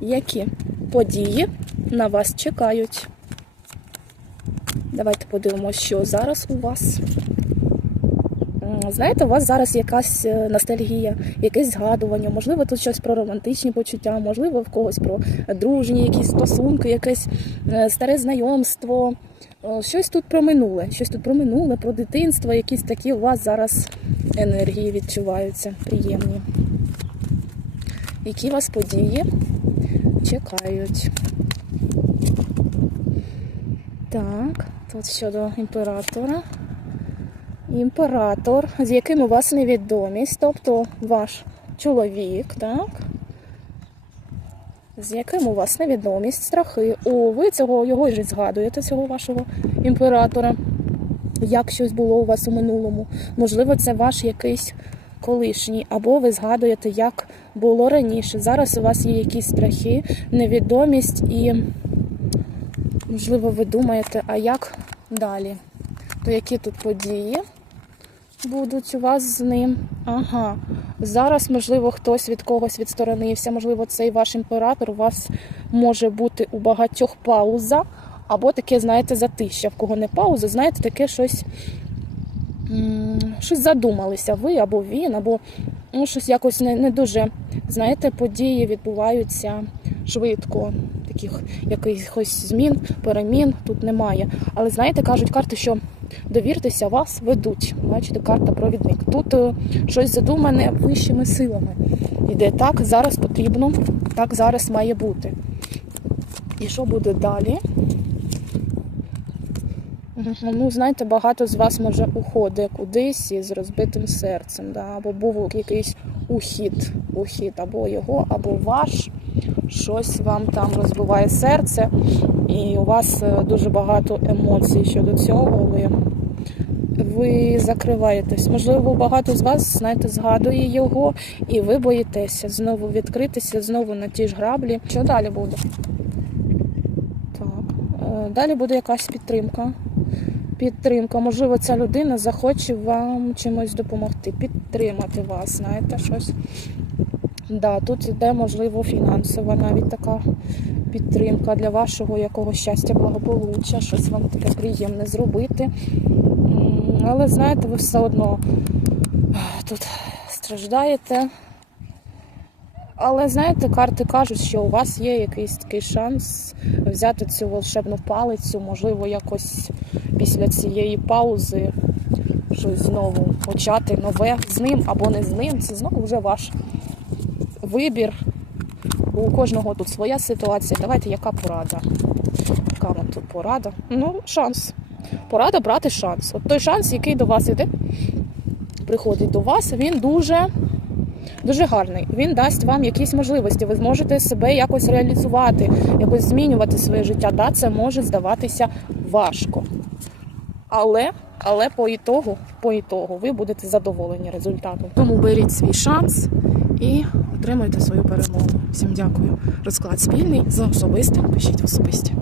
які події на вас чекають. Давайте подивимося, що зараз у вас. Знаєте, у вас зараз якась е, ностальгія, якесь згадування, можливо, тут щось про романтичні почуття, можливо, в когось про дружні якісь стосунки, якесь е, старе знайомство. Е, Щось тут про минуле, щось тут про минуле, про дитинство, якісь такі у вас зараз енергії відчуваються приємні. Які вас події чекають? Так, тут щодо імператора. Імператор, з яким у вас невідомість, тобто ваш чоловік, так? З яким у вас невідомість, страхи. О, ви цього його ж згадуєте, цього вашого імператора. Як щось було у вас у минулому. Можливо, це ваш якийсь колишній, або ви згадуєте, як було раніше. Зараз у вас є якісь страхи, невідомість і, можливо, ви думаєте, а як далі? То які тут події будуть у вас з ним? Ага. Зараз, можливо, хтось від когось відсторонився, можливо, цей ваш імператор у вас може бути у багатьох пауза, або таке, знаєте, затища. В кого не пауза, знаєте, таке щось, щось задумалися ви або він, або ну, щось якось не, не дуже, знаєте, події відбуваються швидко. Таких якихось змін, перемін тут немає. Але знаєте, кажуть карти, що довіртеся, вас ведуть. Бачите, карта провідник. Тут е, щось задумане вищими силами. Іде так, зараз потрібно, так зараз має бути. І що буде далі? Ну, знаєте, багато з вас може уходить кудись із розбитим серцем, да? або був якийсь ухід, ухід або його, або ваш. Щось вам там розбиває серце, і у вас е, дуже багато емоцій щодо цього. Ви, ви закриваєтесь. Можливо, багато з вас, знаєте, згадує його, і ви боїтеся знову відкритися, знову на ті ж граблі. Що далі буде? Так. е, Далі буде якась підтримка. Підтримка. Можливо, ця людина захоче вам чимось допомогти, підтримати вас, знаєте, щось. Да, тут іде, можливо, фінансова навіть така підтримка для вашого якогось щастя, благополуччя, щось вам таке приємне зробити. Але знаєте, ви все одно тут страждаєте. Але знаєте, карти кажуть, що у вас є якийсь такий шанс взяти цю волшебну палицю, можливо, якось після цієї паузи щось знову почати нове з ним або не з ним. Це знову вже ваш вибір. У кожного тут своя ситуація. Давайте, яка порада? Яка вам тут порада? Ну, шанс. Порада брати шанс. От той шанс, який до вас іде, приходить до вас, він дуже, дуже гарний. Він дасть вам якісь можливості. Ви зможете себе якось реалізувати, якось змінювати своє життя. Да, це може здаватися важко. Але, але по ітогу, по ітогу ви будете задоволені результатом. Тому беріть свій шанс і отримуйте свою перемогу. Всім дякую. Розклад спільний за особистим. Пишіть особисті.